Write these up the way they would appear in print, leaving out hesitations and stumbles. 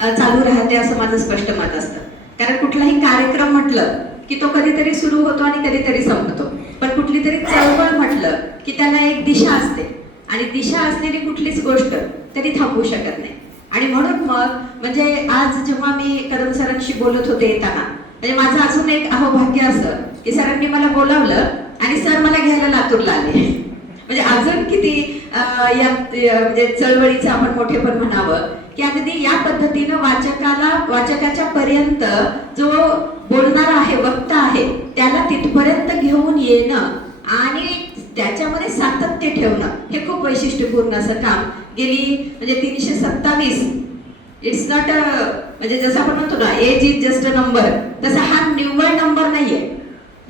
चालू राहते असं माझं स्पष्ट मत असतं. कारण कुठलाही कार्यक्रम म्हटलं की तो कधीतरी सुरू होतो आणि कधीतरी संपतो, पण कुठली तरी चळवळ म्हटलं की त्याला एक दिशा असते आणि दिशा असलेली कुठलीच गोष्ट तरी थांबवू शकत नाही. आणि म्हणून मग म्हणजे आज जेव्हा मी कदम सरांशी बोलत होते येताना, म्हणजे माझं अजून एक अहोभाग्य असं की सरांनी मला बोलावलं आणि सर मला घ्यायला लातूरला आले. म्हणजे अजून किती या म्हणजे चळवळीचं आपण मोठेपण म्हणावं की अगदी या पद्धतीनं वाचकाच्या पर्यंत जो बोलणारा आहे, वक्ता आहे, त्याला तिथपर्यंत घेऊन येणं आणि त्याच्यामध्ये सातत्य ठेवणं हे खूप वैशिष्ट्यपूर्ण असं काम गेली म्हणजे 327. इट्स नॉट म्हणजे जसं आपण म्हणतो ना age is just a number, तसा हा निव्वळ नंबर नाहीये.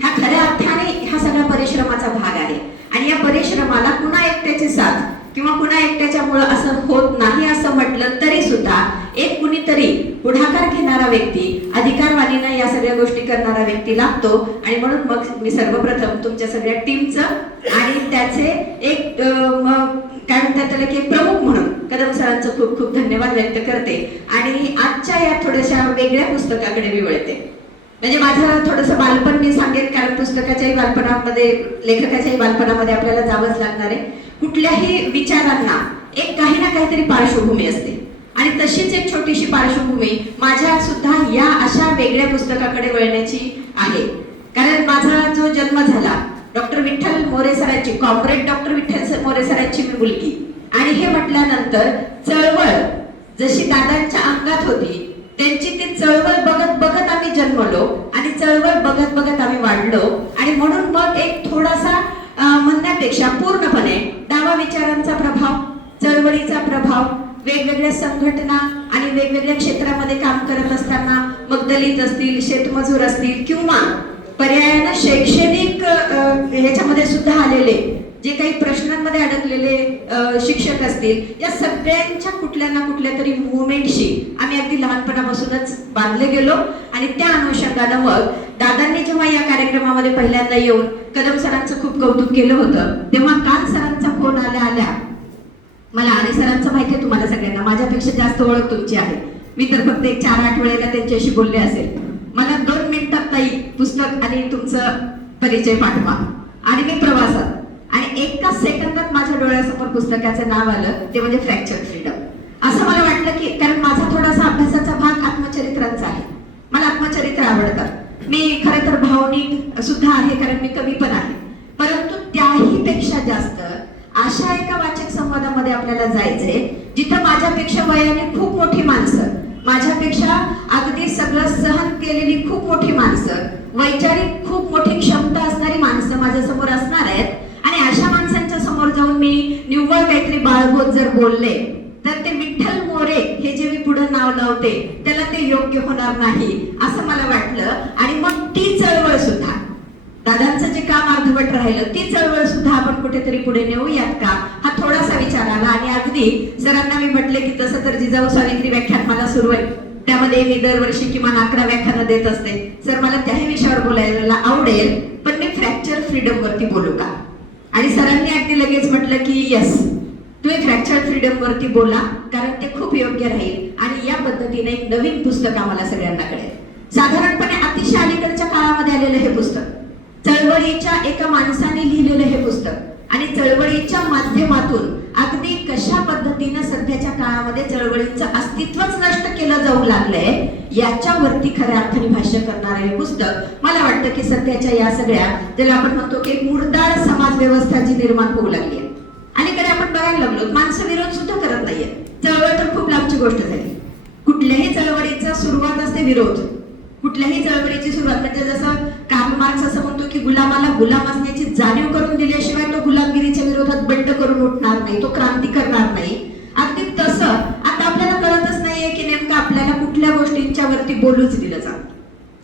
हा खऱ्या अर्थाने हा सगळा परिश्रमाचा भाग आहे. आणि या परिश्रमाला कुणा एकट्याची साथ किंवा कुणा एकट्याच्या मुळे असं होत नाही असं म्हटलं तरी सुद्धा एक कुणीतरी पुढाकार घेणारा व्यक्ती, अधिकारवाणीनं या सगळ्या गोष्टी करणारा व्यक्ती लागतो. आणि म्हणून मग मी सर्वप्रथम तुमच्या सगळ्या टीमचं आणि त्याचे एक काय म्हणतात त्याला की प्रमुख म्हणून कदम सरांचं खूप खूप धन्यवाद व्यक्त करते. आणि आजच्या या थोड्याशा वेगळ्या पुस्तकाकडे मी वळते. म्हणजे माझं थोडंसं बालपण मी सांगेन, कारण पुस्तकाच्याही बालपणामध्ये, लेखकाच्याही बालपणामध्ये आपल्याला जावंच लागणार आहे. कुठल्याही विचारांना एक काही ना काहीतरी पार्श्वभूमी असते आणि तशीच एक छोटीशी पार्श्वभूमी माझ्या सुद्धा या अशा वेगळ्या पुस्तकाकडे वळण्याची आहे. कारण माझा जो जन्म झाला डॉक्टर विठ्ठल मोरे सरांची, कॉम्रेड डॉक्टर विठ्ठल मोरे सरांची मी मुलगी, आणि हे म्हटल्यानंतर चळवळ जशी दादांच्या अंगात होती त्यांची ती चळवळ बघत बघत आम्ही जन्मलो आणि चळवळ बघत बघत आम्ही वाढलो. आणि म्हणून मग एक थोडासा म्हणण्यापेक्षा पूर्णपणे डावा विचारांचा प्रभाव, चळवळीचा प्रभाव, वेगवेगळ्या संघटना आणि वेगवेगळ्या क्षेत्रामध्ये काम करत असताना, मग दलित असतील, शेतमजूर असतील किंवा पर्यायानं शैक्षणिक ह्याच्यामध्ये सुद्धा आलेले जे काही प्रश्नांमध्ये अडकलेले शिक्षक असतील, या सगळ्यांच्या कुठल्या ना कुठल्या तरी मुवमेंटशी आम्ही अगदी लहानपणापासूनच बांधले गेलो. आणि त्या अनुषंगानं मग दादांनी जेव्हा या कार्यक्रमामध्ये पहिल्यांदा येऊन कदम सरांचं खूप कौतुक केलं होतं, तेव्हा काल सरांचा फोन आल्या मला, आणि सरांचं माहिती आहे तुम्हाला सगळ्यांना, माझ्यापेक्षा जास्त ओळख तुमची आहे. मी तर फक्त एक 4-8 वेळेला त्यांच्याशी बोलले असेल. मला 2 मिनिटात ताई पुस्तक आणि तुमचं परिचय पाठवा, आणि मी प्रवासात, आणि एका सेकंदात माझ्या डोळ्यासमोर पुस्तकाचं नाव आलं, ते म्हणजे फ्रॅक्चर फ्रीडम. असं मला वाटलं की, कारण माझा थोडासा अभ्यासाचा भाग आत्मचरित्रांचा आहे, मला आत्मचरित्र आवडतात. मी खरं तर भावनिक सुद्धा आहे, कारण मी कवी पण आहे. परंतु त्याही पेक्षा जास्त अशा एका वाचक संवादामध्ये आपल्याला जायचंय जिथं माझ्यापेक्षा वयाने खूप मोठी माणसं, माझ्यापेक्षा अगदी सगळं सहन केलेली खूप मोठी माणसं, वैचारिक खूप मोठी क्षमता असणारी माणसं माझ्या समोर असणार आहेत. आणि अशा माणसांच्या समोर जाऊन मी निव्वळ काहीतरी बाळगोत जर बोलले तर ते विठ्ठल मोरे हे जे मी पुढे नाव लावते त्याला ते योग्य होणार नाही असं मला वाटलं. आणि मग ती चळवळ सुद्धा, दादांचं जे काम अर्धवट राहिलं, ती चळवळ सुद्धा आपण कुठेतरी पुढे नेऊयात का, हा थोडासा विचार आला. आणि अगदी सरांना मी म्हटले की तसं तर जिजाऊ सावित्री व्याख्यान मला सुरू आहे, त्यामध्ये मी दरवर्षी किमान 11 व्याख्यानं देत असते. सर मला त्याही विषयावर बोलायला आवडेल, पण मी फ्रॅक्चर फ्रीडम वरती बोलू का? आणि सरांनी अगदी लगेच म्हटलं की यस, तुम्ही फ्रॅक्चर फ्रीडम वरती बोला, कारण ते खूप योग्य राहील. आणि या पद्धतीने एक नवीन पुस्तक आम्हाला सगळ्यांना कळेल. साधारणपणे अतिशय अलीकडच्या काळामध्ये आलेलं हे पुस्तक, चळवळीच्या एका माणसाने लिहिलेलं हे पुस्तक, आणि चळवळीच्या माध्यमातून अगदी कशा पद्धतीनं सध्याच्या काळामध्ये चळवळीचं अस्तित्वच नष्ट केलं जाऊ लागलंय याच्यावरती खऱ्या अर्थाने भाष्य करणारं हे पुस्तक. मला वाटतं की सध्याच्या या सगळ्या ज्याला आपण म्हणतो की मुरदार समाज व्यवस्था जी निर्माण होऊ लागली आहे, अलीकडे आपण बघायला लागलो माणसं विरोध सुद्धा करत नाहीये. चळवळ तर खूप लांबची गोष्ट झाली. कुठल्याही चळवळीचा सुरुवात असते विरोध, कुठल्याही चळवळीची सुरुवात म्हणजे जसं कार्ल मार्क्स असं म्हणतो की गुलामाला गुलाम असण्याची जाणीव करून दिल्याशिवाय तो गुलामगिरीच्या विरोधात बंड करून उठणार नाही, तो क्रांती करणार नाही. अगदी तसं आता आपल्याला कळतच नाहीये की नेमकं आपल्याला कुठल्या गोष्टींच्या वरती बोलूच दिलं जात,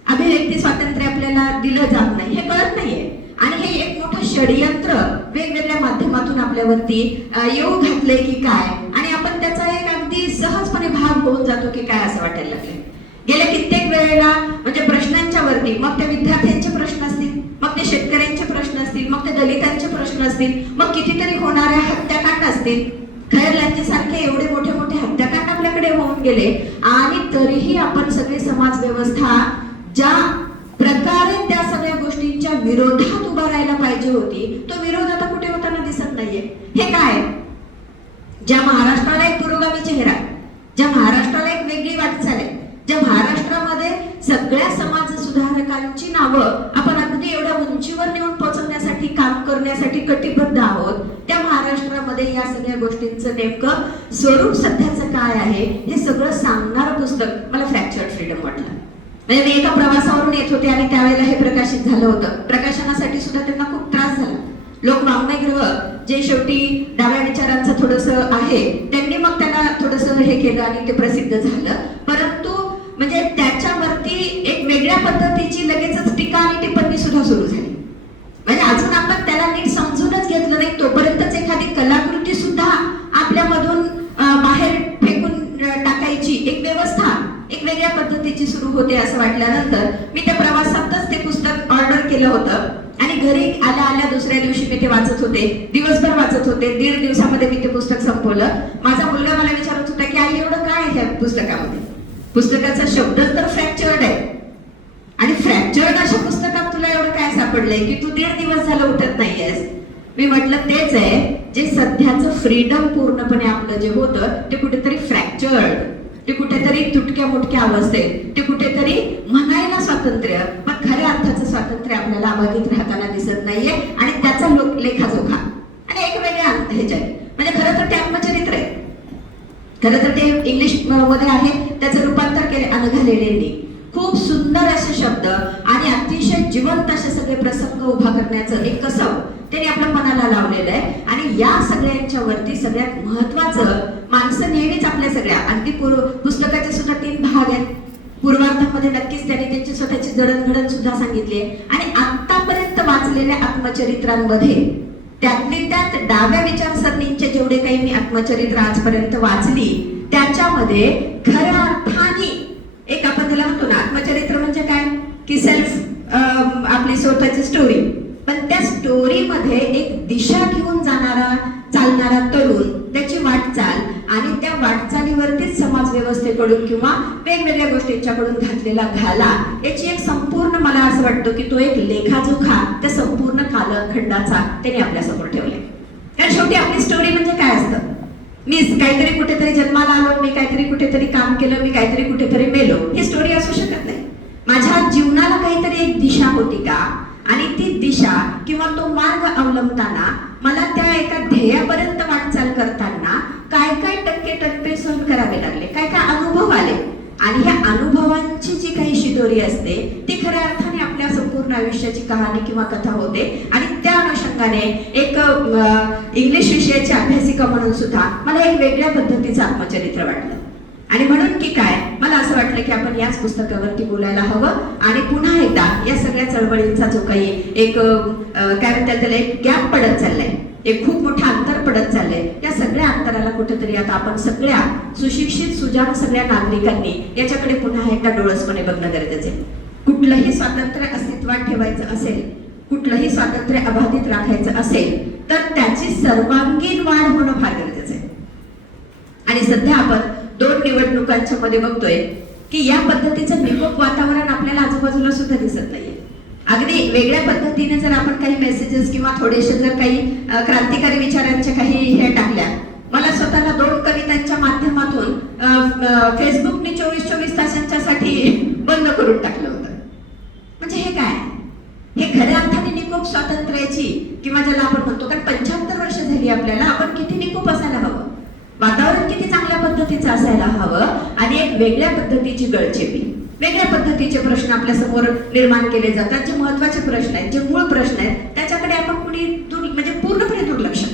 अभिव्यक्ती स्वातंत्र्य आपल्याला दिलं जात नाही, हे कळत नाहीये. आणि हे एक मोठं षडयंत्र वेगवेगळ्या माध्यमातून आपल्यावरती येऊ घातलंय की काय, आणि आपण त्याचा एक अगदी सहजपणे भाग होऊन जातो की काय असं वाटायला लागले. गेल्या कित्येक वेळेला म्हणजे प्रश्नांच्या वरती, मग त्या विद्यार्थ्यांचे प्रश्न असतील, मग ते शेतकऱ्यांचे प्रश्न असतील, मग ते दलितांचे प्रश्न असतील, मग कितीतरी होणाऱ्या हत्याकांड असतील, खैरलांचे सारखे एवढे मोठे मोठे हत्याकांड आपल्या दुसऱ्याकडे होऊन गेले आणि तरीही आपण सगळे समाज व्यवस्था ज्या प्रकारे त्या सगळ्या गोष्टींच्या विरोधात उभा राहायला पाहिजे होती, तो विरोध आता कुठे होताना दिसत नाहीये. हे काय? ज्या महाराष्ट्राला एक पुरोगामी चेहरा, ज्या महाराष्ट्राला एक वेगळी वाटचाल आहे, ज्या महाराष्ट्रामध्ये सगळ्या समाज सुधारकांची नावं आपण अगदी एवढ्या उंचीवर नेऊन पोहोचवण्यासाठी काम करण्यासाठी कटिबद्ध आहोत, त्या महाराष्ट्रामध्ये या सगळ्या गोष्टींचं नेमकं स्वरूप सध्याचं काय आहे हे सगळं सांगणारं पुस्तक मला फ्रॅक्चर्ड फ्रीडम वाटलं. म्हणजे मी एका प्रवासावरून येत होते आणि त्यावेळेला हे प्रकाशित झालं होतं. प्रकाशनासाठी सुद्धा त्यांना खूप त्रास झाला. लोक वाङ्मयगृह जे शेवटी डाव्या विचारांचं थोडंसं आहे, त्यांनी मग त्याला थोडंसं हे केलं आणि ते प्रसिद्ध झालं. परंतु म्हणजे त्याच्यावरती एक वेगळ्या पद्धतीची लगेचच टीका आणि टिप्पणी सुद्धा सुरू झाली. म्हणजे अजून आपण त्याला नीट समजूनच घेतलं नाही तोपर्यंतच एखादी कलाकृती सुद्धा आपल्यामधून बाहेर फेकून टाकायची एक व्यवस्था एक वेगळ्या पद्धतीची सुरू होते असं वाटल्यानंतर मी त्या प्रवासातच ते पुस्तक ऑर्डर केलं होतं आणि घरी आल्या आल्या दुसऱ्या दिवशी मी ते वाचत होते. दिवसभर वाचत होते. 1.5 दिवसामध्ये मी ते पुस्तक संपवलं. माझा मुलगा मला विचारत होता की आई एवढं काय आहे या पुस्तकामध्ये? पुस्तकाचा शब्दच तर फ्रॅक्चर्ड आहे आणि फ्रॅक्चर्ड अशा पुस्तकात तुला एवढं काय सापडलंय की तू 1.5 दिवस झालं उठत नाहीयेस? मी म्हटलं तेच आहे जे सध्याचं फ्रीडम पूर्णपणे आपलं जे होतं ते कुठेतरी फ्रॅक्चर्ड, ते कुठेतरी तुटक्या मुटक्या अवस्थेत, ते कुठेतरी म्हणायला स्वातंत्र्य पण खऱ्या अर्थाचं स्वातंत्र्य आपल्याला अबाधित राहताना दिसत नाहीये आणि त्याचा लेखाजोखा आणि एक वेगळ्या ह्याच्यात म्हणजे खरं तर ते आत्मचरित्र आहे. खरं तर ते इंग्लिश मध्ये आहे, त्याचं रूपांतर केले अनघा लेलेंनी. खूप सुंदर असे शब्द आणि अतिशय जिवंत असे सगळे प्रसंग उभा करण्याचं एक कसब त्यांनी आपल्या मनाला लावलेलं आहे. आणि या सगळ्यांच्या वरती सगळ्यात महत्वाचं माणसं नेहमीच आपल्या सगळ्या अगदी पुस्तकाचे सुद्धा 3 भाग आहेत. पूर्वार्धामध्ये नक्कीच त्यांनी त्यांची स्वतःची जडणघडण सुद्धा सांगितली आहे आणि आतापर्यंत वाचलेल्या आत्मचरित्रांमध्ये त्यातली त्यात डाव्या विचारसरणींचे जेवढे काही मी आत्मचरित्र आजपर्यंत वाचली त्याच्यामध्ये खऱ्या अर्थाने एक आपण त्याला म्हणतो ना आत्मचरित्र म्हणजे काय की सेल्फ आपली स्वतःची स्टोरी, पण त्या स्टोरीमध्ये एक दिशा घेऊन जाणारा चालणारा तरुण, त्याची वाटचाल आणि त्या वाटचालीवरतीच समाज व्यवस्थेकडून किंवा वेगवेगळ्या गोष्टींच्याकडून घातलेला घाला याची एक संपूर्ण मला असं वाटतं की तो एक लेखाजोखा त्या संपूर्ण कालखंडाचा त्याने आपल्या समोर ठेवले. कारण शेवटी आपली स्टोरी म्हणजे काय असतं? मी काहीतरी कुठेतरी जन्माला आलो, मी काहीतरी कुठेतरी काम केलं, मी काहीतरी कुठेतरी मेलो, ही स्टोरी असू शकत नाही. माझ्या जीवनाला काहीतरी एक दिशा होती का आणि ती दिशा किंवा तो मार्ग अवलंबताना मला त्या एका ध्येयापर्यंत वाटचाल करताना काय काय टप्पे सहन करावे लागले, काय काय अनुभव आले आणि ह्या अनुभवांची जी काही शिदोरी असते ती खऱ्या अर्थाने आपल्या संपूर्ण आयुष्याची कहाणी किंवा कथा होते. आणि त्या अनुषंगाने एक इंग्लिश विषयाची अभ्यासिका म्हणून सुद्धा मला एक वेगळ्या पद्धतीचं आत्मचरित्र वाटलं आणि म्हणून की काय मला असं वाटलं की आपण याच पुस्तकावरती बोलायला हवं आणि पुन्हा एकदा या सगळ्या चळवळींचा जो काही एक काय म्हणतात त्याला एक गॅप पडत चाललाय, एक खूप मोठं अंतर पडत चाललंय, या सगळ्या अंतराला कुठेतरी आता आपण सगळ्या सुशिक्षित सुजाण सगळ्या नागरिकांनी याच्याकडे पुन्हा एकदा डोळसपणे बघणं गरजेचं आहे. कुठलंही स्वातंत्र्य अस्तित्वात ठेवायचं असेल, कुठलंही स्वातंत्र्य अबाधित राखायचं असेल तर त्याची सर्वांगीण वाढ होणं फार गरजेचं आहे. आणि सध्या आपण 2 निवडणुकांच्या मध्ये बघतोय की या पद्धतीचं निकोप वातावरण आपल्याला आजूबाजूला सुद्धा दिसत नाहीये. अगदी वेगळ्या पद्धतीने जर आपण काही मेसेजेस किंवा थोडेसे जर काही क्रांतिकारी विचारांच्या काही हे टाकल्या, मला स्वतःला 2 कवितांच्या माध्यमातून फेसबुकने 24 तासांच्या साठी बंद करून टाकलं होतं. म्हणजे हे काय? हे खऱ्या अर्थाने निकोप स्वातंत्र्याची किंवा ज्याला आपण म्हणतो कारण 75 वर्ष झाली आपल्याला, आपण किती निकोप असायला हवं, वातावरण किती चांगल्या पद्धतीचं असायला हवं आणि एक वेगळ्या पद्धतीची गळचेपी, वेगळ्या पद्धतीचे प्रश्न आपल्या समोर निर्माण केले जातात. जे महत्वाचे प्रश्न आहेत, जे मूळ प्रश्न आहेत त्याच्याकडे आपण कुणी म्हणजे पूर्णपणे दुर्लक्ष,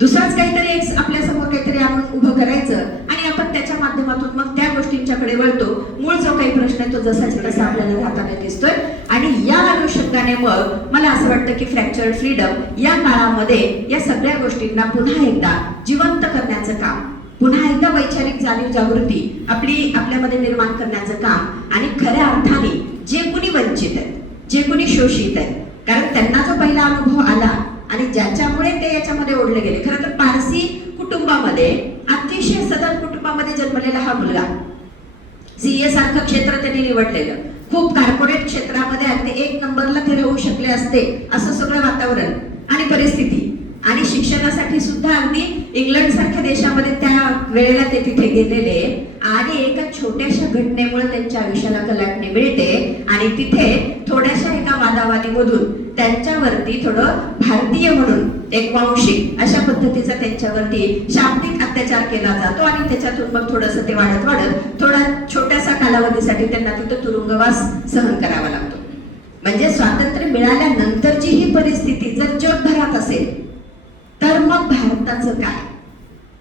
दुसराच काहीतरी एक आपल्या समोर काहीतरी आणून उभं करायचं आणि आपण त्याच्या माध्यमातून मग त्या गोष्टींच्याकडे वळतो. मूळ जो काही प्रश्न आहे तो जसाच तसा आपल्याला राहताना दिसतोय. आणि या अनुषंगाने मग मला असं वाटतं की फ्रॅक्चर्ड फ्रीडम या काळामध्ये या सगळ्या गोष्टींना पुन्हा एकदा जिवंत करण्याचं काम, पुन्हा एकदा वैचारिक जाणीव जागृती आपल्यामध्ये निर्माण करण्याचं काम आणि खऱ्या अर्थाने जे कुणी वंचित आहेत, जे कुणी शोषित आहेत, कारण त्यांना जो पहिला अनुभव आला आणि ज्याच्यामुळे ते याच्यामध्ये ओढले गेले. खरं तर पारसी कुटुंबामध्ये अतिशय सधन कुटुंबामध्ये जन्मलेला हा मुलगा, सीए सारखं क्षेत्र त्यांनी निवडलेलं, खूप कॉर्पोरेट क्षेत्रामध्ये अगदी 1 नंबरला ते राहू शकले असते असं सगळं वातावरण आणि परिस्थिती, आणि शिक्षणासाठी सुद्धा अगदी इंग्लंड सारख्या देशामध्ये त्या वेळेला ते तिथे गेलेले, आणि एका छोट्याशा घटनेमुळे त्यांच्या आयुष्याला कलाटणी मिळते आणि तिथे थोड्याशा एका वादावादीमधून त्यांच्यावरती थोडं भारतीय म्हणून एक वांशिक अशा पद्धतीचा त्यांच्यावरती शाब्दिक अत्याचार केला जातो, आणि त्याच्यातून मग थोडंसं ते वाढत वाढत थोडा छोट्याशा कालावधीसाठी त्यांना तिथं तुरुंगवास सहन करावा लागतो. म्हणजे स्वातंत्र्य मिळाल्यानंतरची ही परिस्थिती जर जगभरात असेल तर मग भारताचं काय?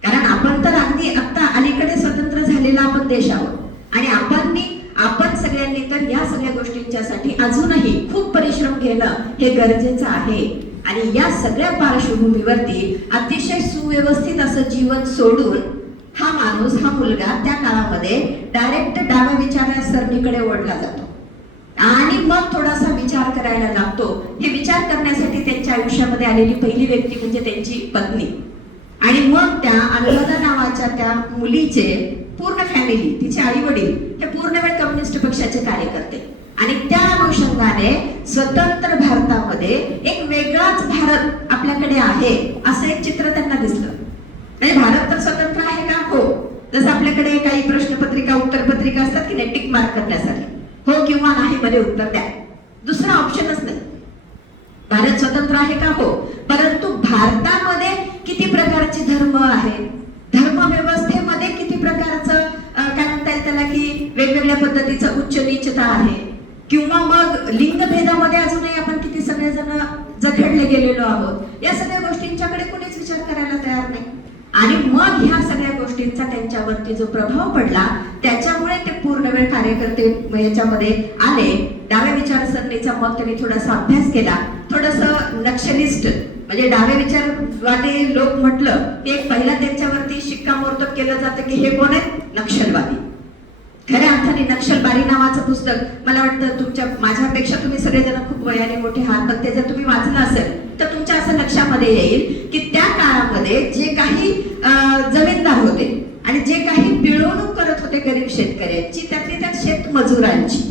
कारण आपण तर अगदी आता अलीकडे स्वतंत्र झालेला आपण देश आहोत, आणि आपण सगळ्यांनी तर या सगळ्या गोष्टींच्यासाठी अजूनही खूप परिश्रम घेणं हे गरजेचं आहे. आणि या सगळ्या पार्श्वभूमीवरती अतिशय सुव्यवस्थित असं जीवन सोडून हा माणूस, हा मुलगा त्या काळामध्ये डायरेक्ट डाव्या विचारसरणीकडे ओढला जातो, आणि मग थोडासा विचार करायला लागतो. हे विचार करण्यासाठी त्यांच्या आयुष्यामध्ये आलेली पहिली व्यक्ती म्हणजे त्यांची पत्नी, आणि मग त्या अनुराधा नावाच्या त्या मुलीचे पूर्ण फॅमिली, तिचे आई वडील हे पूर्ण वेळ कम्युनिस्ट पक्षाचे कार्यकर्ते, आणि त्या अनुषंगाने स्वतंत्र भारतामध्ये एक वेगळाच भारत आपल्याकडे आहे असं एक चित्र त्यांना दिसलं. म्हणजे भारत तर स्वतंत्र आहे का? हो. जसं आपल्याकडे काही प्रश्नपत्रिका, उत्तरपत्रिका असतात की नाही, टिक मार्क करण्यासाठी, हो किंवा नाही मध्ये उत्तर द्या, दुसरा ऑप्शनच नाही. भारत स्वतंत्र आहे का? हो. परंतु भारतामध्ये किती प्रकारचे धर्म आहेत, धर्मव्यवस्थेमध्ये किती प्रकारचं काय म्हणता येईल त्याला की वेगवेगळ्या पद्धतीचं उच्च नीचता आहे, किंवा मग लिंगभेदामध्ये अजूनही आपण किती सगळेजण जखडले गेलेलो आहोत. या सगळ्या गोष्टींच्याकडे कोणीच विचार करायला तयार नाही. आणि मग ह्या सगळ्या गोष्टींचा त्यांच्यावरती जो प्रभाव पडला त्याच्यामुळे ते पूर्ण वेळ कार्यकर्ते याच्यामध्ये आले. डाव्या विचारसरणीचा मग त्यांनी थोडासा अभ्यास केला, थोडंसं नक्षलिस्ट म्हणजे डावे विचारवादी लोक म्हटलं की एक पहिला त्यांच्यावरती शिक्कामोर्तब केलं जातं की हे कोण आहेत? नक्षलवादी. खऱ्या अर्थाने नक्षलबारी नावाचं पुस्तक मला वाटतं माझ्यापेक्षा तुम्ही सगळेजण खूप वयाने मोठे आहात, पण ते जर तुम्ही वाचलं असेल तर तुमच्या असं लक्षामध्ये येईल की त्या काळामध्ये जे काही जमीनदार होते आणि जे काही पिळवणूक करत होते गरीब शेतकऱ्यांची, त्यातली त्यात शेतमजुरांची,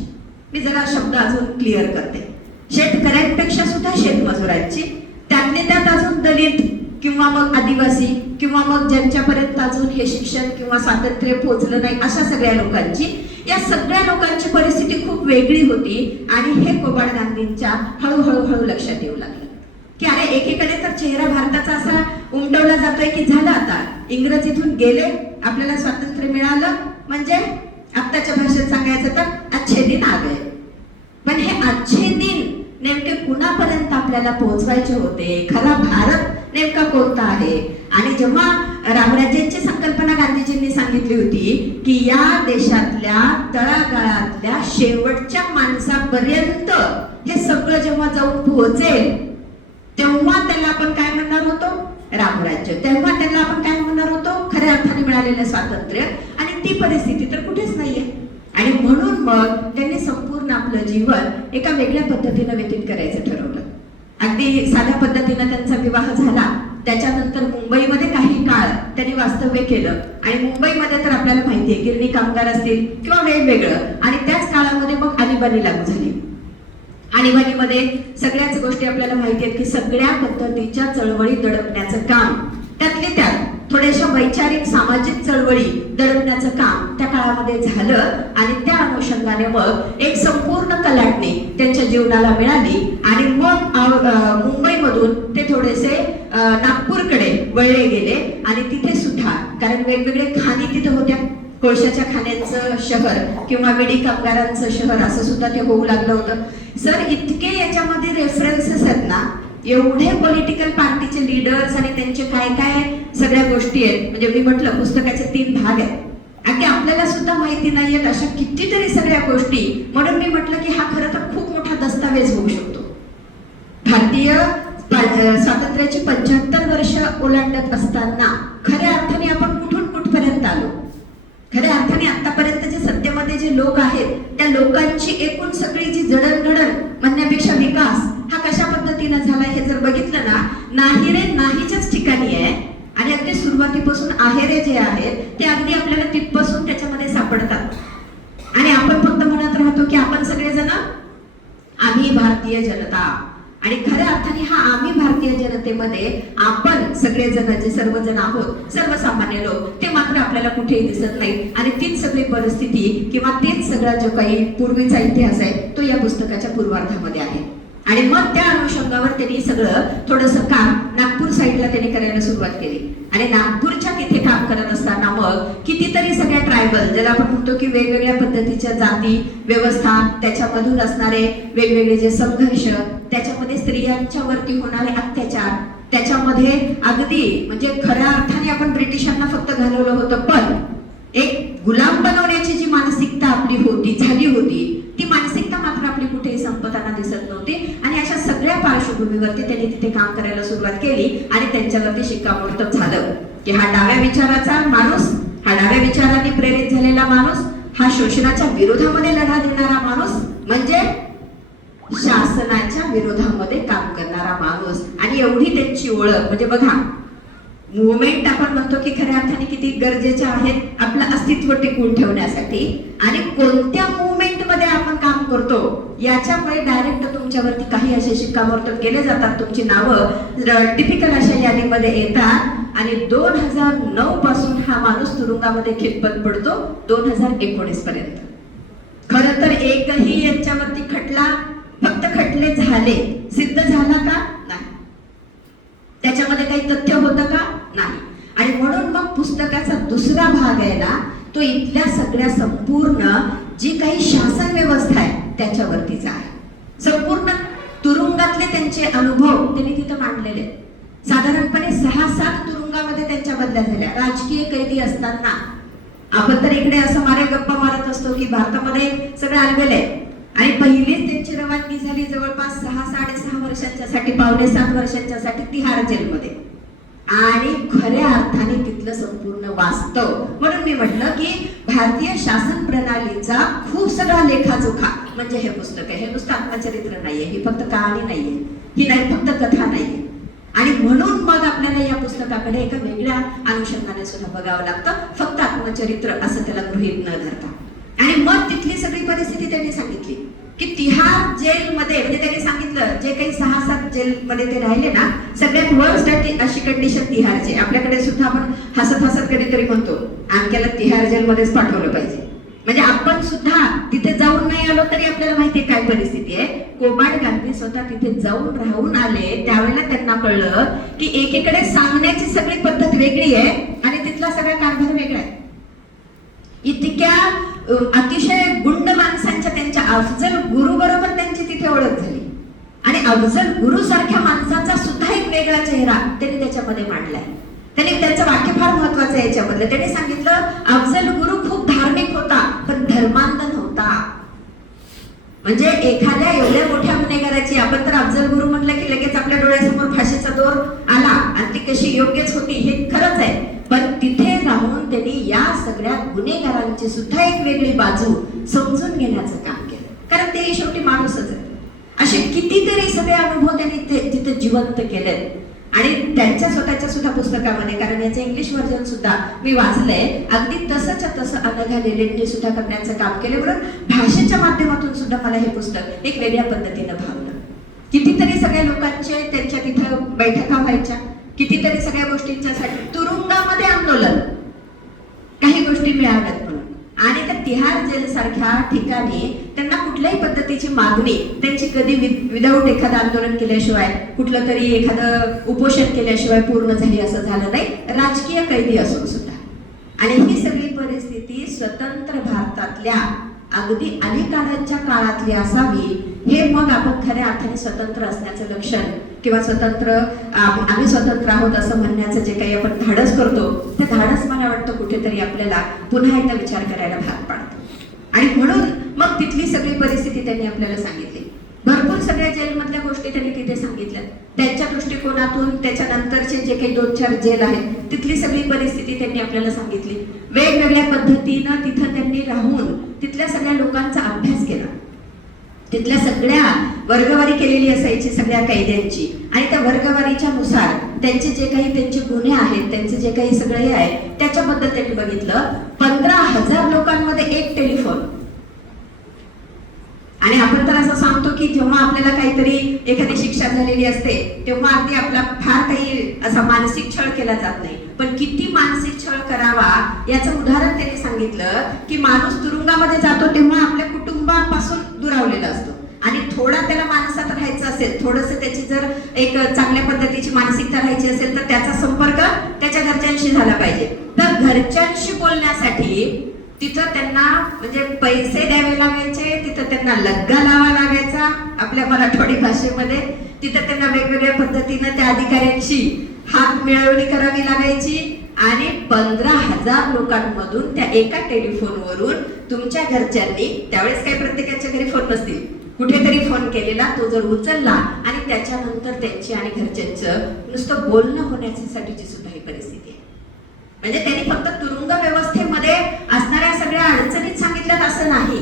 मी जरा शब्द अजून क्लिअर करते, शेतकऱ्यांपेक्षा सुद्धा शेतमजुरांची, त्यातले त्यात अजून दलित किंवा मग आदिवासी किंवा मग ज्यांच्यापर्यंत अजून हे शिक्षण किंवा स्वातंत्र्य पोहोचलं नाही अशा सगळ्या लोकांची, या सगळ्या लोकांची परिस्थिती खूप वेगळी होती. आणि हे कोबाड गांधींच्या हळूहळू लक्षात येऊ लागलं की अरे एकीकडे तर चेहरा भारताचा असा उमटवला जातोय की झालं आता इंग्रज इथून गेले, आपल्याला स्वातंत्र्य मिळालं, म्हणजे आत्ताच्या भाषेत सांगायचं तर अच्छे दिन आ गए. पण हे अच्छे दिन नेमके कुणापर्यंत आपल्याला पोहोचवायचे होते? खरा भारत नेमका कोणता आहे? आणि जेव्हा रामराज्याची संकल्पना गांधीजींनी सांगितली होती की या देशातल्या तळागाळातल्या शेवटच्या माणसापर्यंत हे सगळं जेव्हा जाऊन पोहोचेल तेव्हा त्याला आपण काय म्हणणार होतो? रामराज्य. तेव्हा त्याला आपण काय म्हणणार होतो? खऱ्या अर्थाने मिळालेलं स्वातंत्र्य. आणि ती परिस्थिती तर कुठेच नाहीये. आणि म्हणून मग त्यांनी संपूर्ण आपलं जीवन एका वेगळ्या पद्धतीनं व्यतीत करायचं ठरवलं. अगदी साध्या पद्धतीनं त्यांचा विवाह झाला. त्याच्यानंतर मुंबईमध्ये काही काळ त्यांनी वास्तव्य केलं. आणि मुंबईमध्ये तर आपल्याला माहितीये गिरणी कामगार असतील किंवा वेगवेगळं, आणि त्याच काळामध्ये मग आणीबाणी लागू झाली. आणीबाणीमध्ये सगळ्याच गोष्टी आपल्याला माहिती आहेत की सगळ्या पद्धतीच्या चळवळी दडपण्याचं काम, त्यातले त्यात थोड्याशा वैचारिक सामाजिक चळवळी दडपण्याचं काम त्या काळामध्ये झालं. आणि त्या अनुषंगाने मग एक संपूर्ण कलाटणी त्यांच्या जीवनाला मिळाली. आणि मग मुंबईमधून ते थोडेसे नागपूरकडे वळले गेले. आणि तिथे सुद्धा कारण वेगवेगळे खाणी तिथे होत्या, कोळशाच्या खाण्यांचं शहर किंवा विडी कामगारांचं शहर असं सुद्धा ते होऊ लागलं होतं. सर इतके याच्यामध्ये रेफरन्सेस आहेत ना, एवढे पॉलिटिकल पार्टीचे लीडर्स आणि त्यांचे काय काय सगळ्या गोष्टी आहेत. म्हणजे मी म्हटलं पुस्तकाचे 3 भाग आहेत, अगदी आपल्याला सुद्धा माहिती नाहीयेत अशा कितीतरी सगळ्या गोष्टी. म्हणून मी म्हटलं की हा खरं तर खूप मोठा दस्तावेज होऊ शकतो. भारतीय स्वातंत्र्याची 75 वर्ष ओलांडत असताना खऱ्या अर्थाने आपण कुठून कुठपर्यंत आलो. खऱ्या अर्थाने आतापर्यंत जे सत्तेमध्ये जे लोक आहेत त्या लोकांची एकूण सगळी जी जडणघडण म्हणण्यापेक्षा विकास हा कशा पद्धतीने झाला हे जर बघितलं ना, नाही रे नाहीच्याच ठिकाणी आहे. आणि अगदी अगदी सुरुवातीपासून आहेरे जे आहेत ते अगदी आपल्याला तिथपासून त्याच्यामध्ये सापडतात. आणि आपण फक्त म्हणत राहतो की आपण सगळेजण आम्ही भारतीय जनता, आणि खऱ्या अर्थाने हा आम्ही भारतीय जनतेमध्ये आपण सगळेजण जे सर्वजण आहोत, सर्वसामान्य लोक, ते मात्र आपल्याला कुठेही दिसत नाही. आणि तीच सगळी परिस्थिती किंवा तीच सगळा जो काही पूर्वीचा इतिहास आहे तो या पुस्तकाच्या पूर्वार्धामध्ये आहे. आणि मग त्या अनुषंगावर त्यांनी सगळं थोडंसं काम नागपूर साईडला त्यांनी करायला सुरुवात केली. आणि नागपूरच्या तिथे काम करत असताना मग कितीतरी सगळ्या ट्रायबल, ज्याला आपण म्हणतो की वेगवेगळ्या पद्धतीच्या जाती व्यवस्था, त्याच्यामधून असणारे वेगवेगळे जे संघर्ष, त्याच्यामध्ये स्त्रियांच्या वरती होणारे अत्याचार, त्याच्यामध्ये अगदी म्हणजे खऱ्या अर्थाने आपण ब्रिटिशांना फक्त घालवलं होतं, पण एक गुलाम बनवण्याची जी मानसिकता आपली होती, झाली होती, ती मानसिकता मात्र आपली कुठेही संपताना दिसत नव्हती. आणि अशा सगळ्या पार्श्वभूमीवरती त्यांनी तिथे काम करायला सुरुवात केली. आणि त्यांच्यावरती शिक्कामोर्तब झालं की हा डाव्या विचाराचा माणूस, हा डाव्या विचाराने प्रेरित झालेला माणूस, हा शोषणाच्या विरोधामध्ये लढा देणारा माणूस, म्हणजे शासनाच्या विरोधामध्ये काम करणारा माणूस. आणि एवढी त्यांची ओळख, म्हणजे बघा मुवमेंट आपण म्हणतो की खऱ्या अर्थाने किती गरजेच्या आहेत आपलं अस्तित्व टिकवून ठेवण्यासाठी. आणि कोणत्या मुवमेंट मध्ये आपण काम करतो याच्यामुळे डायरेक्ट तुमच्यावरती काही असे शिक्कामोर्तब केले जातात, तुमची नावं टिपिकल अशा यादीमध्ये येतात. आणि 2009 पासून हा माणूस तुरुंगामध्ये खितपत पडतो 2019 पर्यंत. खरं तर एकही यांच्यावरती खटला, फक्त खटले झाले, सिद्ध झाला का? नाही. त्याच्यामध्ये काही तथ्य होतं का? नाही. आणि म्हणून मग पुस्तकाचा दुसरा भाग आहे ना, तो इथल्या सगळ्या संपूर्ण जी काही शासन व्यवस्था आहे त्याच्यावरतीच आहे. संपूर्ण तुरुंगातले त्यांचे अनुभव त्यांनी तिथं मांडलेले. साधारणपणे 6-7 तुरुंगामध्ये त्यांच्या बदल्या झाल्या. राजकीय कैदी असताना आपण तर इकडे असं मारे गप्पा मारत असतो की भारतामध्ये सगळं आलबेल आहे. आणि पहिलीच त्यांची रवानगी झाली जवळपास 6-6.5 वर्षांच्यासाठी, 7.25 वर्षांच्यासाठी तिहार जेलमध्ये. आणि खऱ्या अर्थाने तिथलं संपूर्ण वास्तव. म्हणून मी म्हटलं की भारतीय शासन प्रणालीचा खूप सगळा लेखाजोखा म्हणजे हे पुस्तक आहे. हे नुसतं आत्मचरित्र नाहीये, ही फक्त कहाणी नाहीये, ही नाही फक्त कथा नाहीये. आणि म्हणून मग आपल्याला या पुस्तकाकडे एका वेगळ्या अनुषंगाने सुद्धा बघावं लागतं, फक्त आत्मचरित्र असं त्याला गृहीत न धरता. आणि मग तिथली सगळी परिस्थिती त्यांनी सांगितली की तिहार जेलमध्ये, म्हणजे त्यांनी सांगितलं जे काही 6-7 जेलमध्ये ते राहिले ना, सगळ्यात वर्स्ट अशी कंडिशन तिहारची. आपल्याकडे सुद्धा आपण हसत हसत कधीतरी म्हणतो आमच्याला तिहार जेलमध्येच पाठवलं पाहिजे. म्हणजे आपण सुद्धा तिथे जाऊन नाही आलो तरी आपल्याला माहितीये काय परिस्थिती आहे. कोबाड गांधी स्वतः तिथे जाऊन राहून आले, त्यावेळेला त्यांना कळलं की एकीकडे सांगण्याची सगळी पद्धत वेगळी आहे आणि तिथला सगळा कारभार वेगळा आहे. इतक्या अतिशय गुंड माणसांच्या, त्यांच्या अफजल गुरु बरोबर त्यांची तिथे ओळख झाली. आणि अफजल गुरु सारख्या माणसाचा सुद्धा एक वेगळा चेहरा त्यांनी त्याच्यामध्ये मांडलाय. त्यांनी त्यांचं वाक्य फार महत्वाचं आहे याच्यामधलं. त्यांनी सांगितलं अफजल गुरु खूप धार्मिक होता पण धर्मांध नव्हता. म्हणजे एखाद्या एवढ्या मोठ्या गुन्हेगाराची आपण तर अफजल गुरु म्हटलं की लगेच आपल्या डोळ्यासमोर फाशीचा दोर आला आणि ती कशी योग्यच होती हे खरंच आहे. पण तिथे राहून त्यांनी या सगळ्या गुन्हेगारांची सुद्धा एक वेगळी बाजू समजून घेण्याचं काम केलं, कारण ते शेवटी माणूसच आहे. असे कितीतरी सगळे अनुभव त्यांनी तिथे जिवंत केलेत. आणि त्यांच्या स्वतःच्या सुद्धा पुस्तकामध्ये, कारण याचं इंग्लिश व्हर्जन सुद्धा मी वाचलंय, अगदी तसंच्या तसं अनघा लेलेंनी सुद्धा करण्याचं काम केलं. म्हणून भाषेच्या माध्यमातून सुद्धा मला हे पुस्तक एक वेगळ्या पद्धतीनं भावलं. कितीतरी सगळ्या लोकांचे त्यांच्या तिथं बैठका व्हायच्या, कितीतरी सगळ्या गोष्टींच्यासाठी तुरुंगामध्ये आंदोलन, काही गोष्टी मिळाव्यात म्हणून. आणि त्या तिहार जेल सारख्या ठिकाणी त्यांना कुठल्याही पद्धतीची मागणी त्यांची कधी विदाऊट एखादं आंदोलन केल्याशिवाय, कुठलं तरी एखादं उपोषण केल्याशिवाय पूर्ण झाली असं झालं नाही, राजकीय कैदी असून सुद्धा. आणि ही सगळी परिस्थिती स्वतंत्र भारतातल्या अगदी अलीकडच्या काळातली असावी, हे मग आपण खऱ्या अर्थाने स्वतंत्र असण्याचं लक्षण किंवा स्वतंत्र आम्ही स्वतंत्र आहोत असं म्हणण्याचं जे काही आपण धाडस करतो, ते धाडस मला वाटतं कुठेतरी आपल्याला पुन्हा एकदा विचार करायला भाग पाडतं. आणि म्हणून मग तिथली सगळी परिस्थिती त्यांनी आपल्याला सांगितली. भरपूर सगळ्या जेलमधल्या गोष्टी त्यांनी तिथे सांगितल्या. त्यांच्या दृष्टिकोनातून त्याच्यानंतरचे जे काही 2-4 जेल आहेत तिथली सगळी परिस्थिती त्यांनी आपल्याला सांगितली. वेगवेगळ्या पद्धतीनं तिथं त्यांनी राहून तिथल्या सगळ्या लोकांचा अभ्यास केला. तिथल्या सगळ्या वर्गवारी केलेली असायची सगळ्या कैद्यांची, आणि त्या वर्गवारीच्या नुसार त्यांचे जे काही त्यांचे गुन्हे आहेत, त्यांचे जे काही सगळे आहे त्याच्याबद्दल त्यांनी बघितलं. 15,000 लोकांमध्ये एक टेलिफोन. आणि आपण तर असं सांगतो की जेव्हा आपल्याला काहीतरी एखादी शिक्षा झालेली असते तेव्हा अगदी आपला फार काही असा मानसिक छळ केला जात नाही, पण किती मानसिक छळ करावा याचं उदाहरण त्यांनी सांगितलं की माणूस तुरुंगामध्ये जातो तेव्हा आपल्या कुटुंबापासून दुरावलेला असतो, आणि थोडा त्याला माणसात राहायचं असेल, थोडंसं त्याची जर एक चांगल्या पद्धतीची मानसिकता राहायची असेल तर त्याचा संपर्क त्याच्या घरच्यांशी झाला पाहिजे. तर घरच्यांशी बोलण्यासाठी तिथं त्यांना म्हणजे पैसे द्यावे लागायचे, तिथं त्यांना लग्गा लावा लागायचा आपल्या मराठवाडी भाषेमध्ये, तिथं त्यांना वेगवेगळ्या पद्धतीनं त्या अधिकाऱ्यांशी हात मिळवणी करावी लागायची, आणि 15,000 लोकांमधून त्या एका टेलिफोनवरून तुमच्या घरच्यांनी, त्यावेळेस काही प्रत्येकाच्या घरी फोन नसतील, कुठेतरी फोन केलेला तो जर उचलला आणि त्याच्यानंतर त्यांची आणि घरच्यांचं नुसतं बोलणं होण्यासाठीची सुद्धा ही परिस्थिती आहे. म्हणजे त्यांनी फक्त तुरुंग व्यवस्थेमध्ये असणाऱ्या सगळ्या अडचणीत सांगितल्यात असं नाही,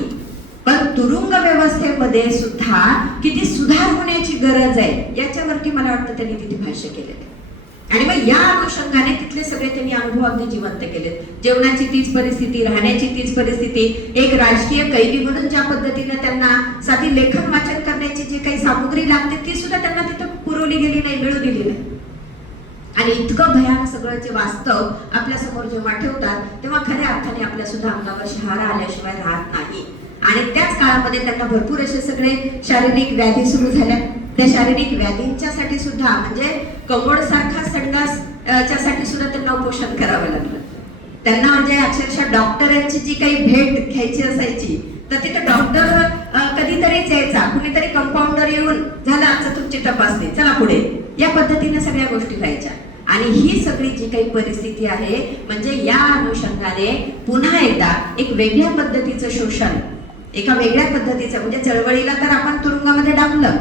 पण तुरुंग व्यवस्थेमध्ये सुद्धा किती सुधार होण्याची गरज आहे याच्यावरती मला वाटतं त्यांनी तिथे भाष्य केलेलं आहे. आणि मग या अनुषंगाने तिथले सगळे त्यांनी अनुभव अगदी जिवंत केलेत. जेवणाची तीच परिस्थिती, राहण्याची तीच परिस्थिती, एक राजकीय कैदी म्हणून ज्या पद्धतीने त्यांना साधी लेखन वाचन करण्याची जी काही सामुग्री लागते ती सुद्धा त्यांना तिथं पुरवली गेली नाही, मिळू दिली नाही. आणि इतकं भयानक सगळं जे वास्तव आपल्या समोर जेव्हा ठेवतात तेव्हा खऱ्या अर्थाने आपल्या सुद्धा अंगावर शहारा आल्याशिवाय राहत नाही. आणि त्याच काळामध्ये त्यांना भरपूर असे सगळे शारीरिक व्याधी सुरू झाल्या. त्या शारीरिक व्याधींच्या साठी सुद्धा म्हणजे कमोड सारखा संडास च्यासाठी सुद्धा त्यांना उपोषण करावं लागलं. त्यांना म्हणजे अक्षरशः डॉक्टरांची जी काही भेट घ्यायची असायची तर तिथे डॉक्टर कधीतरीच यायचा, कुणीतरी कंपाऊंडर येऊन झालं आजचं तुमची तपासणी, चला पुढे, या पद्धतीने सगळ्या गोष्टी व्हायच्या. आणि ही सगळी जी काही परिस्थिती आहे म्हणजे या अनुषंगाने पुन्हा एकदा एक वेगळ्या पद्धतीचं शोषण, एका वेगळ्या पद्धतीचं म्हणजे चळवळीला तर आपण तुरुंगामध्ये डांबलं,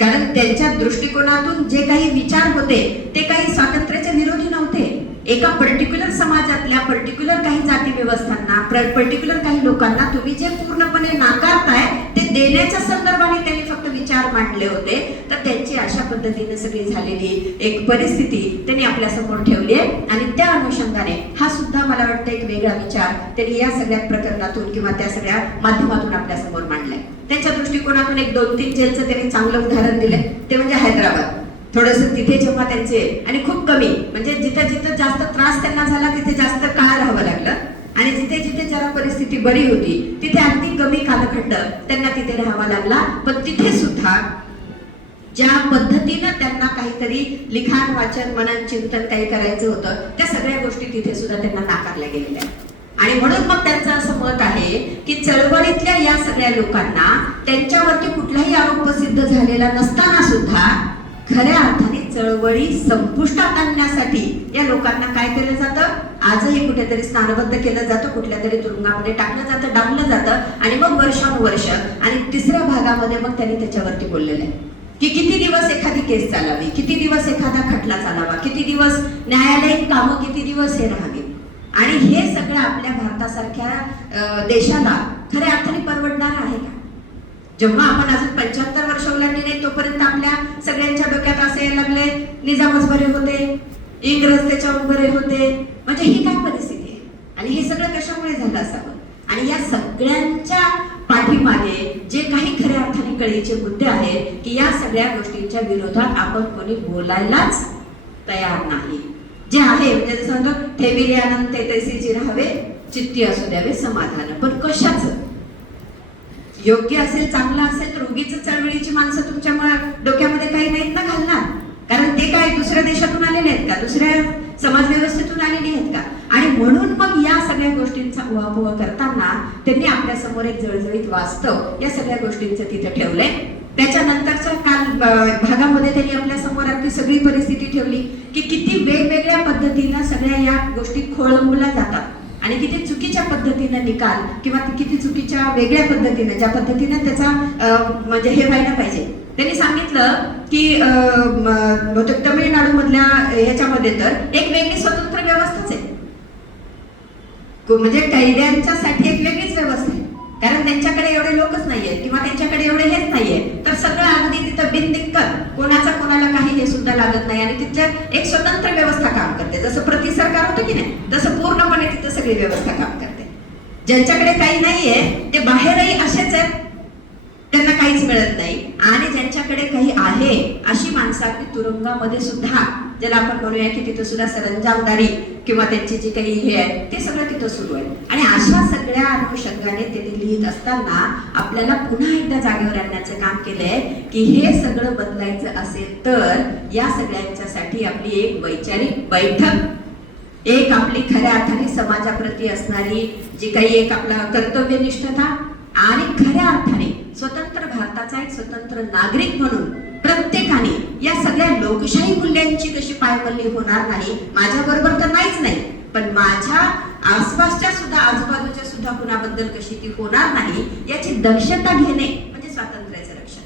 कारण त्यांच्या दृष्टिकोनातून जे काही विचार होते ते काही स्वातंत्र्याच्या विरोधी नव्हते. एका पर्टिक्युलर समाजातल्या पर्टिक्युलर काही जाती व्यवस्थांना, पर्टिक्युलर काही लोकांना तुम्ही जे पूर्णपणे नाकारताय ते देण्याच्या संदर्भाने त्यांनी फक्त विचार मांडले होते. तर त्यांची अशा पद्धतीने सगळी झालेली एक परिस्थिती त्यांनी आपल्या समोर ठेवली आहे. आणि त्या अनुषंगाने हा सुद्धा मला वाटतं एक वेगळा विचार त्यांनी या सगळ्या प्रकरणातून किंवा त्या सगळ्या माध्यमातून आपल्या समोर मांडलाय. त्यांच्या दृष्टिकोनातून एक 2-3 जेलचं त्यांनी चांगलं उदाहरण दिलंय, ते म्हणजे हैदराबाद. थोडंसं तिथे जेव्हा त्यांचे आणि खूप कमी म्हणजे जिथं जिथं जास्त त्रास त्यांना झाला तिथे जास्त काळ राहावं लागलं, आणि जिथे जिथे जरा परिस्थिती बरी होती तिथे अगदी कमी कालखंड त्यांना तिथे राहावा लागला. पण तिथे सुद्धा ज्या पद्धतीनं त्यांना काहीतरी लिखाण, वाचन, मनन, चिंतन काही करायचं होतं त्या सगळ्या गोष्टी तिथे सुद्धा त्यांना नाकारल्या गेलेल्या. आणि म्हणून मग त्यांचं असं मत आहे की चळवळीतल्या या सगळ्या लोकांना त्यांच्यावरती कुठलाही आरोप सिद्ध झालेला नसताना सुद्धा खऱ्या अर्थाने चळवळी संपुष्टात आणण्यासाठी या लोकांना काय केलं जातं, आजही कुठेतरी स्थानबद्ध केलं जातं, कुठल्या तरी तुरुंगामध्ये टाकलं जातं, डांबलं जातं. आणि मग वर्षानुवर्ष आणि तिसऱ्या भागामध्ये मग त्यांनी त्याच्यावरती बोललेलं आहे की किती दिवस एखादी केस चालावी, किती दिवस एखादा खटला चालावा, किती दिवस न्यायालयीन कामं, किती दिवस हे राहावी. आणि हे सगळं आपल्या भारतासारख्या देशाला खऱ्या अर्थाने परवडणार आहे का? जेव्हा आपण अजून 75 वर्ष ओलांडली नाही तोपर्यंत आपल्या सगळ्यांच्या डोक्यात असे यायला लागले निजामच बरे होते, इंग्रज त्याच्यावर बरे होते. म्हणजे ही काय परिस्थिती आहे आणि हे सगळं कशामुळे झालं असावं? आणि या सगळ्यांच्या पाठीमागे जे काही खऱ्या अर्थाने कळीचे मुद्दे आहेत की या सगळ्या गोष्टींच्या विरोधात आपण कोणी बोलायलाच तयार नाही. जे आहे म्हणजे जसं म्हणतो ठेविले आनंद ते तैसीची राहावे, चित्ती असू द्यावे समाधान. पण कशाचं? योग्य असेल, चांगलं असेल तर उगीच चळवळीची माणसं तुमच्या डोक्यामध्ये काही नाहीत ना घालणार, कारण ते काय दुसऱ्या देशातून आलेले आहेत का, दुसऱ्या समाज व्यवस्थेतून आलेली आहेत का? आणि म्हणून मग या सगळ्या गोष्टींचा उहापोह करताना त्यांनी आपल्या समोर एक जळजळीत वास्तव या सगळ्या गोष्टींचं तिथे ठेवलंय. त्याच्यानंतरच्या भागामध्ये त्यांनी आपल्या समोर आपली सगळी परिस्थिती ठेवली की किती वेगवेगळ्या पद्धतीनं सगळ्या या गोष्टी खोळंबल्या जातात आणि किती चुकीच्या पद्धतीनं निकाल किंवा किती चुकीच्या वेगळ्या पद्धतीनं ज्या पद्धतीनं त्याचा म्हणजे हे व्हायला पाहिजे. त्यांनी सांगितलं की तमिळनाडू मधल्या ह्याच्यामध्ये तर एक वेगळी स्वतंत्र व्यवस्थाच आहे, म्हणजे कैद्यांच्या साठी एक वेगळीच व्यवस्था आहे, कारण त्यांच्याकडे एवढे लोकच नाहीयेत किंवा त्यांच्याकडे एवढे हेच नाहीये, तर सगळं अगदी तिथं बिनदिक्कत, कोणाचा कोणाला काही हे सुद्धा लागत नाही आणि तिथल्या एक स्वतंत्र व्यवस्था काम करते. जसं प्रति सरकार होतं की नाही, तसं पूर्णपणे तिथं सगळी व्यवस्था काम करते. ज्यांच्याकडे काही नाहीये ते बाहेरही असेच आहेत, त्यांना काहीच मिळत नाही. आणि ज्यांच्याकडे काही आहे अशी माणसं अगदी तुरुंगामध्ये सुद्धा, ज्याला आपण म्हणूया की तिथं सुद्धा सरंजामदारी किंवा त्यांची जी काही हे आहे ते सगळं तिथं सुरू आहे. आणि अशा सगळ्या अनुषंगाने त्यांनी लिहित असताना आपल्याला पुन्हा एकदा जागेवर आणण्याचं काम केलंय की हे सगळं बदलायचं असेल तर या सगळ्यांच्यासाठी आपली एक वैचारिक बैठक, एक आपली खऱ्या अर्थाने समाजाप्रती असणारी जी काही एक आपला कर्तव्यनिष्ठता आणि खऱ्या अर्थाने स्वतंत्र भारताचा एक स्वतंत्र नागरिक म्हणून प्रत्येकाने या सगळ्या लोकशाही मूल्यांची कशी पायमल्ली होणार नाही, माझ्या बरोबर तर नाहीच नाही, पण माझ्या आसपासच्या सुद्धा आजूबाजूच्या सुद्धा कुणाबद्दल कशी ती होणार नाही याची दक्षता घेणे म्हणजे स्वातंत्र्याचं रक्षण.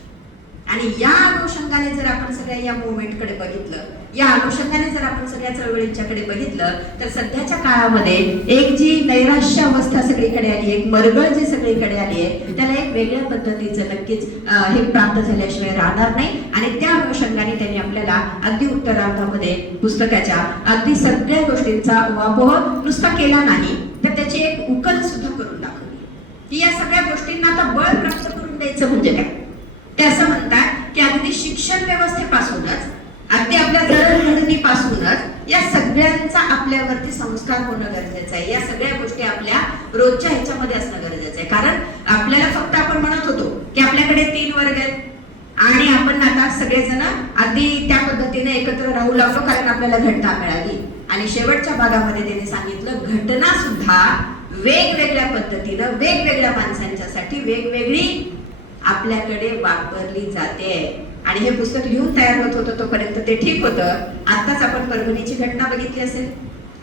आणि या अनुषंगाने जर आपण सगळ्या या मुवमेंटकडे बघितलं, या अनुषंगाने जर आपण सगळ्या चळवळींच्याकडे बघितलं, तर सध्याच्या काळामध्ये एक जी नैराश्य अवस्था सगळीकडे आली, एक मरगळ जी सगळीकडे आली आहे, त्याला एक वेगळ्या पद्धतीचं नक्कीच हे प्राप्त झाल्याशिवाय राहणार नाही. आणि त्या अनुषंगाने त्यांनी आपल्याला अगदी उत्तरार्धामध्ये पुस्तकाच्या अगदी सगळ्या गोष्टींचा उहापोह नुसता केला नाही, तर त्याची एक उकल सुद्धा करून दाखवली की या सगळ्या गोष्टींना आता बळ प्राप्त करून द्यायचं म्हणजे काय. ते असं म्हणतात की अगदी शिक्षण व्यवस्थेपासूनच, अगदी आपल्या जडणघडणीपासूनच या सगळ्यांचा आपल्यावरती संस्कार होणं गरजेचं आहे. या सगळ्या गोष्टी आपल्या रोजच्या ह्याच्यामध्ये असणं गरजेचं आहे. कारण आपल्याला फक्त आपण म्हणत होतो की आपल्याकडे 3 वर्ग आहेत आणि आपण आता सगळेजण अगदी त्या पद्धतीने एकत्र राहू लागलो कारण आपल्याला घटना मिळाली. आणि शेवटच्या भागामध्ये त्यांनी सांगितलं घटना सुद्धा वेगवेगळ्या पद्धतीनं वेगवेगळ्या माणसांच्यासाठी वेगवेगळी आपल्याकडे वापरली जाते. आणि हे पुस्तक लिहून तयार होत होतं तोपर्यंत ते ठीक होतं. आताच आपण परभणीची घटना बघितली असेल,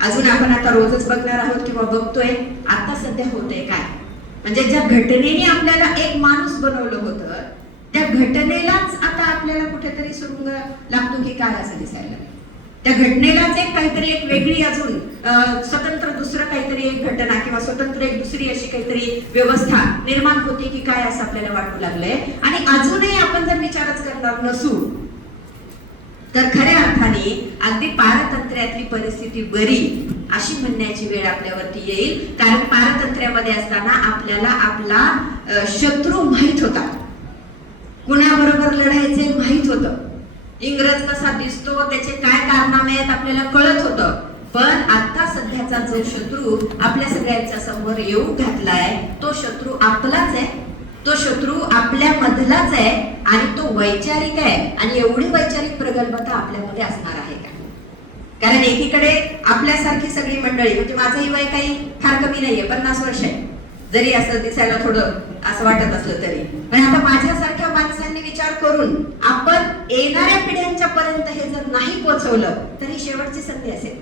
अजून आपण आता रोजच बघणार आहोत किंवा बघतोय. आता सध्या होतंय काय, म्हणजे ज्या घटनेने आपल्याला एक माणूस बनवलं होतं त्या घटनेलाच आता आपल्याला कुठेतरी सुरुंग लागतो की काय असं दिसायला लागलं. त्या घटनेलाच एक काहीतरी एक वेगळी अजून स्वतंत्र दुसरं काहीतरी एक घटना किंवा स्वतंत्र एक दुसरी अशी काहीतरी व्यवस्था निर्माण होते की काय असं आपल्याला वाटू लागलंय. आणि अजूनही आपण जर विचारच करणार नसू तर खऱ्या अर्थाने अगदी पारतंत्र्यातली परिस्थिती बरी अशी म्हणण्याची वेळ आपल्यावरती येईल. कारण पारतंत्र्यामध्ये असताना आपल्याला आपला शत्रू माहित होता, कुणाबरोबर लढायचे माहित होतं, इंग्रज कसा दिसतो, त्याचे काय कारनामे आहेत आपल्याला कळत होतं. पण आता सध्याचा जो शत्रू आपल्या सगळ्यांच्या समोर येऊ घातलाय तो शत्रू आपलाच आहे, तो शत्रू आपल्या मधलाच आहे आणि तो वैचारिक आहे. आणि एवढी वैचारिक प्रगल्भता आपल्यामध्ये असणार आहे का? कारण एकीकडे आपल्यासारखी सगळी मंडळी, म्हणजे माझंही वय काही फार कमी नाहीये, 50 वर्ष आहे, जरी असं दिसायला थोडं असं वाटत असलं तरी. पण आता माझ्यासारख्या माणसांनी विचार करून आपण येणाऱ्या पिढ्यांच्या पर्यंत हे जर नाही पोहोचवलं तर ही शेवटची संधी असेल.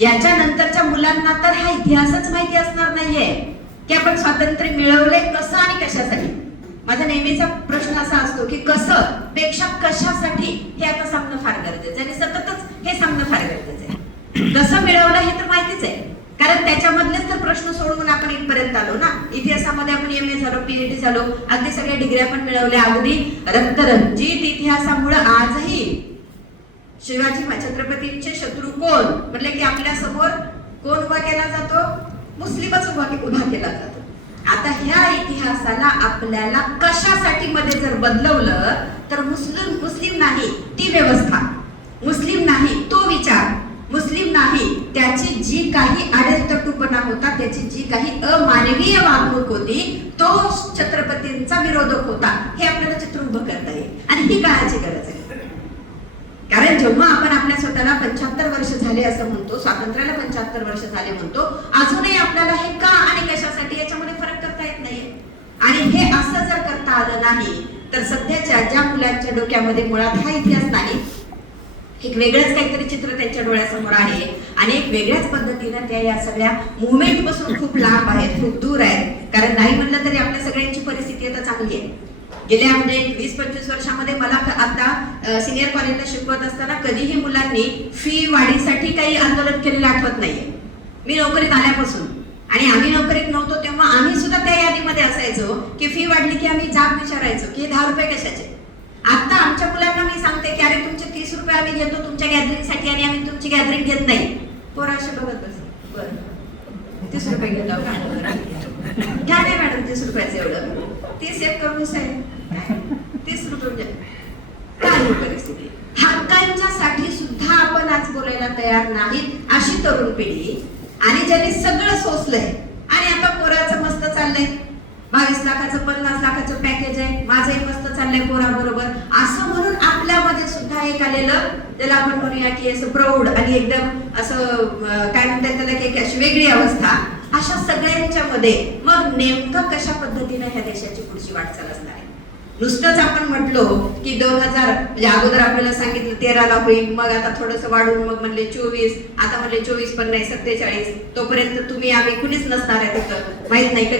याच्या नंतरच्या मुलांना तर हा इतिहासच माहिती असणार नाहीये की आपण स्वातंत्र्य मिळवले कसं आणि कशासाठी. माझा नेहमीचा प्रश्न असा असतो की कसं पेक्षा कशासाठी हे आता सांगणं फार गरजेचं आहे आणि सततच हे सांगणं फार गरजेचं आहे. कसं मिळवलं हे तर माहितीच आहे, कारण त्याच्यामधलेच तर प्रश्न सोडवून आपण इथपर्यंत आलो ना. इतिहासामध्ये आपण MA झालो, PhD झालो, अगदी सगळ्या डिग्र्या पण मिळवल्या, अगदी रक्तरंजित इतिहासामुळे आजही शिवाजी छत्रपतींचे शत्रू कोण म्हटले की आपल्या समोर कोण उभा केला जातो, मुस्लिमच उभा केला जातो. आता ह्या इतिहासाला आपल्याला कशासाठी मध्ये जर बदलवलं तर मुस्लिम नाही ती व्यवस्था, मुस्लिम नाही तो विचार, मुस्लिम नाही त्याची जी काही आडेलतटूपणा होता, त्याची जी काही अमानवीय वागणूक होती, तो छत्रपतींचा विरोधक होता, हे आपल्याला चित्र उभं करता येईल. आणि ही काळाची गरज आहे. कारण जेव्हा आपण आपल्या स्वतःला 75 वर्ष झाले असं म्हणतो, स्वातंत्र्याला 75 वर्ष झाले म्हणतो, अजूनही आपल्याला हे का आणि कशासाठी याच्यामध्ये फरक करता येत नाही. आणि हे असं जर करता आलं नाही तर सध्याच्या ज्या मुलांच्या डोक्यामध्ये मुळात हा इतिहास नाही, एक वेगळंच काहीतरी चित्र त्यांच्या डोळ्यासमोर आहे आणि एक वेगळ्याच पद्धतीनं त्या या सगळ्या मुवमेंट पासून खूप लांब आहेत, खूप दूर आहेत. कारण नाही म्हणलं तरी आपल्या सगळ्यांची परिस्थिती आता चांगली आहे. गेल्या म्हणजे 20-25 वर्षामध्ये मला आता सिनियर कॉलेजला शिकवत असताना कधीही मुलांनी फी वाढीसाठी काही आंदोलन केलेलं आठवत नाहीये. मी नोकरीत आल्यापासून, आणि आम्ही नोकरीत नव्हतो तेव्हा आम्ही सुद्धा त्या यादीमध्ये असायचो करायचो की फी वाढली की आम्ही जाब विचारायचो की 10 रुपये कशाचे. आता आमच्या मुलांना मी सांगते की अरे तुमचे 30 रुपये आम्ही घेतो तुमच्या गॅदरिंगसाठी आणि आम्ही तुमची गॅदरिंग घेत नाही. पोरं असे बघत बस बरं 30 रुपये घेतो घ्या नाही मॅडम 30 रुपयाचं एवढं 30 एक करून आहे 30 रुपये म्हणजे काय ही परिस्थिती. हक्कांच्यासाठी सुद्धा आपण आज बोलायला तयार नाहीत अशी तरुण पिढी आणि ज्यांनी सगळं सोसलंय आणि आता पोराचं मस्त चाललंय 22 लाखाचं 50 लाखाचं पॅकेज आहे माझंही मस्त चाललंय पोराबरोबर असं म्हणून आपल्यामध्ये सुद्धा एक आलेलं त्याला आपण म्हणूया की असं प्रौढ आणि एकदम असं काय म्हणतात त्याला की अशी वेगळी अवस्था अशा सगळ्यांच्या मध्ये मग नेमकं कशा पद्धतीने ह्या देशाची पुढची वाटचाल असणार आहे. नुसतंच आपण म्हटलो की 2000 म्हणजे अगोदर आपल्याला सांगितलं 13 होईल मग आता थोडंसं वाढून मग म्हणले 24 आता म्हणले 24 पण नाही 47 तोपर्यंत तुम्ही आम्ही कुणीच नसणार आहे तिथं माहित नाही कधी